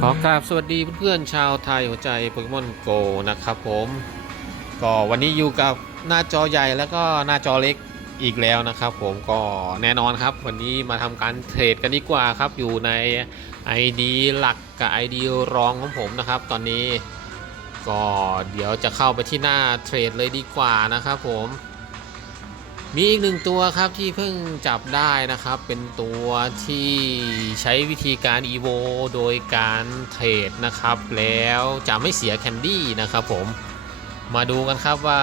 ขอกราบสวัสดีเพื่อนๆชาวไทยหัวใจโปเกมอนโกนะครับผมก็วันนี้อยู่กับหน้าจอใหญ่แล้วก็หน้าจอเล็กอีกแล้วนะครับผมก็แน่นอนครับ วันนี้มาทำการเทรดกันดีกว่าครับอยู่ใน ID หลักกับ ID รองของผมนะครับ ตอนนี้ก็เดี๋ยวจะเข้าไปที่หน้าเทรดเลยดีกว่านะครับผม มีอีกหนึ่งตัวครับที่เพิ่งจับได้นะครับ เป็นตัวที่ใช้วิธีการ EVO โดยการเทรดนะครับ แล้วจะไม่เสียแคนดี้นะครับผมมาดูกันครับว่า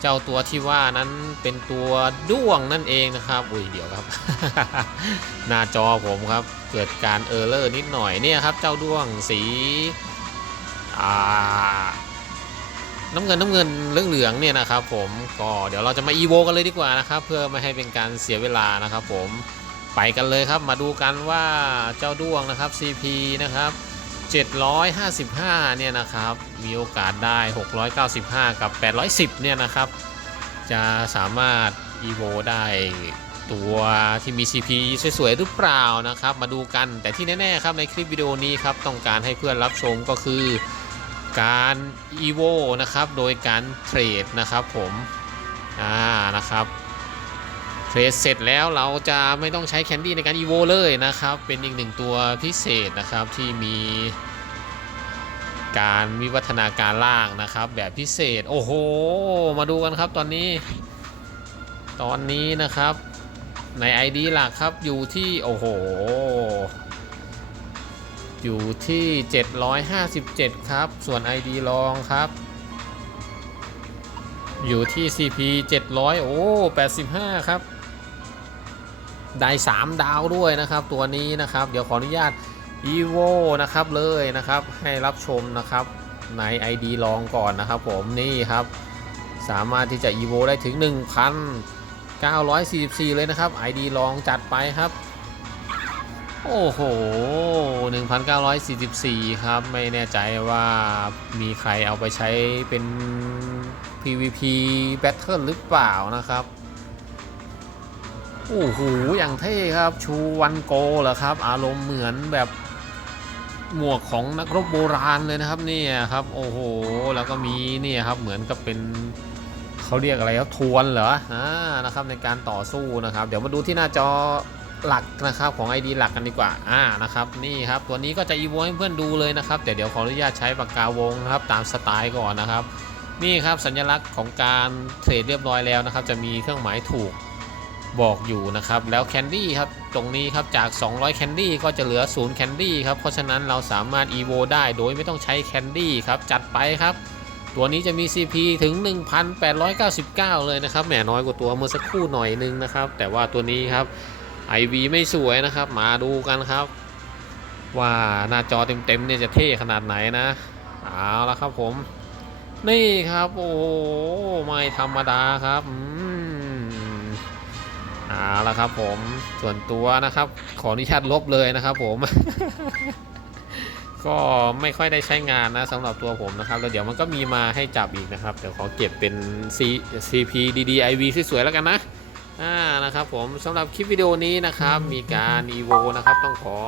เจ้าตัวที่ว่านั้นเป็นตัวด้วงนั่นเองนะครับ อุ้ยเดี๋ยวครับ หน้าจอผมครับ เกิดการเออร์เลอร์นิดหน่อยเนี่ยครับ เจ้าด้วงสีอ่า น้ำเงินน้ำเงินเรื่องเหลืองเนี่ยนะครับผมก็เดี๋ยวเราจะมาอีโวกันเลยดีกว่านะครับเพื่อไม่ให้เป็นการเสียเวลานะครับผมไปกันเลยครับมาดูกันว่าเจ้าด้วงนะครับ CP นะครับ755เนี่ยนะครับมีโอกาสได้ 695 กับ 810เนี่ยนะครับจะสามารถ EVO ได้ตัวที่มี CP สวยๆหรือเปล่านะครับ มาดูกันแต่ที่แน่ๆครับในคลิปวิดีโอนี้ครับต้องการให้เพื่อนรับชมก็คือ การ EVO นะครับ โดยการเทรดนะครับผมอ่านะครับเทรดเสร็จแล้วเราจะไม่ต้องใช้แคนดี้ในการ EVO เลยนะครับ เป็นอีกหนึ่งตัวพิเศษนะครับที่มีการวิวัฒนาการล่างนะครับ แบบพิเศษ โอ้โห มาดูกันครับตอนนี้ ตอนนี้นะครับใน ID หลักครับอยู่ที่ โอ้โห อยู่ที่ 757 ครับ ส่วน ID รองครับ อยู่ที่ CP 700 โอ้ 85 ครับ ได้ 3 ดาวด้วยนะครับ ตัวนี้นะครับ เดี๋ยวขออนุญาต EVO นะครับเลยนะครับ ให้รับชมนะครับ ใน ID รองก่อนนะครับผม นี่ครับ สามารถที่จะ EVO ได้ถึง 1,944 เลยนะครับ ID รองจัดไปครับ โอ้โห 1,944 ครับ ไม่แน่ใจว่ามีใครเอาไปใช้เป็น PVP Battle หรือเปล่านะครับ โอ้โห อย่างเท่ครับ ชูวันโกเหรอครับ อารมณ์เหมือนแบบหมวกของนักรบโบราณเลยนะครับเนี่ยครับ โอ้โห แล้วก็มีเนี่ยครับ เหมือนกับเป็นเขาเรียกอะไรครับ ทวนเหรอ อ่า นะครับในการต่อสู้นะครับ เดี๋ยวมาดูที่หน้าจอ หลักนะครับของ ID หลักกันดีกว่าอ่านะครับนี่ครับตัวนี้ก็จะอีโวให้เพื่อนดูเลยนะครับแต่เดี๋ยวขออนุญาตใช้ปากกาวงนะครับตามสไตล์ก่อนนะครับนี่ครับสัญลักษณ์ของการเทรดเรียบร้อยแล้วนะครับ จะมีเครื่องหมายถูกบอกอยู่นะครับแล้วแคนดี้ครับตรงนี้ครับจาก 200 แคนดี้ก็จะเหลือ 0 แคนดี้ครับเพราะฉะนั้นเราสามารถ EVO ได้โดยไม่ต้องใช้แคนดี้ครับจัดไปครับ ตัวนี้จะมี CP ถึง 1,899 เลยนะครับแหมน้อยกว่าตัวเมื่อสักครู่หน่อยนึงนะครับ แต่ว่าตัวนี้ครับ IV ไม่สวยนะครับ มาดูกันครับ ว่าหน้าจอเต็มๆเนี่ยจะเท่ขนาดไหนนะเอาละครับผม นี่ครับโอ้ไม่ธรรมดาครับอืมเอาละครับผมส่วนตัวนะครับ ขออนุญาตลบเลยนะครับผม ก็ไม่ค่อยได้ใช้งานนะสำหรับตัวผมนะครับแล้วเดี๋ยวมันก็มีมาให้จับอีกนะครับ เดี๋ยวขอเก็บเป็น C CP DDIV สวยๆแล้วกันนะ อ่านะครับผมสำหรับคลิปวิดีโอนี้นะครับมีการอีโวนะครับต้องขอ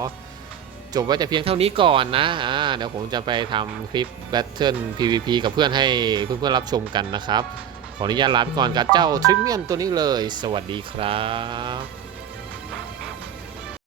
จบไว้แต่เพียงเท่านี้ก่อนนะอ่าเดี๋ยวผมจะไปทำคลิป Battle PVP กับเพื่อนให้เพื่อนๆรับชมกันนะครับ ขออนุญาตลาไปก่อนกับเจ้าทริมเมียนตัวนี้เลย สวัสดีครับ